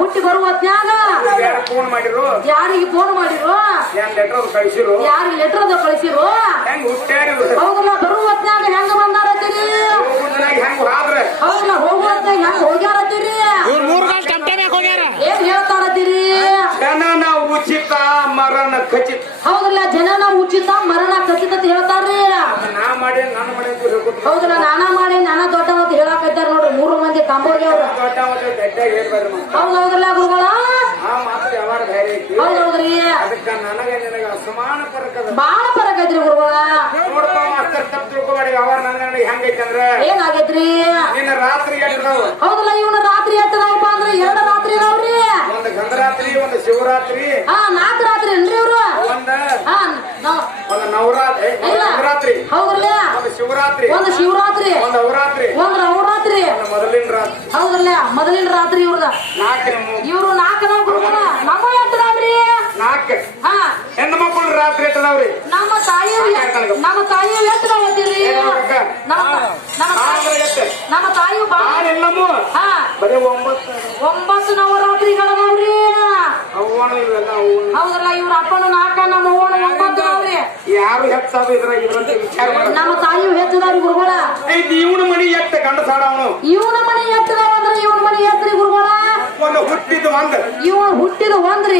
ಹುಟ್ಟಿ ಬರುವತ್ನ್ಯಾಗ ಯಾರಿಗೆ ಫೋನ್ ಮಾಡಿರು ಯಾರಿಗೆ ಲೆಟರ್ ಕಳಿಸಿರು ಹೌದಲ್ಲ ಬರುವತ್ನ್ಯಾಗ ಹೆಂಗ ಬಂದಾರತ್ತೀರಿ ಹೌದಲ್ಲ ಹೋಗುವತ್ತ ಹೆಂಗ ಹೋಗ್ಯಾರತ್ತೀರಿ ಏನ್ ಹೇಳ್ತಾರತ್ತೀರಿ ಉಚಿತ ಮರಣ ಖಚಿತ ಹೌದಲ್ಲ ಜನನ ಉಚಿತ ಮರಣ ಖಚಿತ ಅಂತ ಹೇಳ್ತಾರ್ರಿ ಹೌದಲ್ಲ ನಾನಾ ಮಾಡಿ ನಾನಾ ದೊಡ್ಡ ಅಂತ ಹೇಳಾಕತ್ತಾರ ನೋಡ್ರಿ 3 ಮಂದಿ ಕಾಂಬೋಗಿ ಅವ್ರು ಹೌದೌದಲ್ಲ ಗುರುಗಳ ಹೌದೌದ್ರಿ ಬಾಳ ಫರಕ್ ಐತ್ರಿ ಗುರುಗಳ ಏನಾಗೈತ್ರಿ ಹೌದಲ್ಲ ಇವನ ರಾತ್ರಿ ಎತ್ತದಪ್ಪ ಅಂದ್ರೆ 2 ರಾತ್ರಿ ಅದಾವ್ರಿ ಒಂದು ಗಂಧರಾತ್ರಿ ಒಂದು ಶಿವರಾತ್ರಿ 4 ರಾತ್ರಿ ಏನ್ರಿ ಇವ್ರು ಒಂದು ನವರಾತ್ರಿ ಹೌದಲ್ಲ ಒಂದು ಶಿವರಾತ್ರಿ ಒಂದು ಶಿವರಾತ್ರಿ ಒಂದು ಅವರಾತ್ರಿ ಒಂದು ನವರಾತ್ರಿ ಮೊದಲಿನ ರಾತ್ರಿ ಹೌದಲ್ಲ ಮೊದಲಿನ ರಾತ್ರಿ ಇವ್ರದ ಇವ್ರು 4 ಗುರುಗಳ ನಮ್ಮ ಎತ್ತದಾವ್ರಿ 4 ಹೆಣ್ಣು ಮಕ್ಕಳು ರಾತ್ರಿ ಎತ್ತದಾವ್ರಿ ನಮ್ಮ ತಾಯಿ ಎತ್ತದಾವತ್ತೀರಿ ನಮ್ಮ ತಾಯಿ ಬರೀ 9 ನವರಾತ್ರಿಗಳವ್ರಿ ಹೌದಲ್ಲ ಇವ್ರ ಅಪ್ಪನ 4 ನಮ್ಮ ಅವ್ವನ 9 ಅವ್ರಿ ಯಾರು ಹೆಚ್ಚಾದ್ರು ಇದ್ರಂತೆ ವಿಚಾರ ನಮ್ಮ ತಾಯಿ ಹೆಚ್ಚದಾವ್ರಿ ಗುರುಗಳ ಇವನ ಮನಿ ಎತ್ತ ಗಂಡಸಾಡವನು ಇವನ ಮನಿ ಎತ್ತದಾವ ಅಂದ್ರೆ ಇವನ ಮನಿ ಎತ್ತರಿ ಗುರುಗಳ ಒಂದು ಹುಟ್ಟಿದ ಒಂದ್ ಇವ ಹುಟ್ಟಿದ ಒಂದ್ರಿ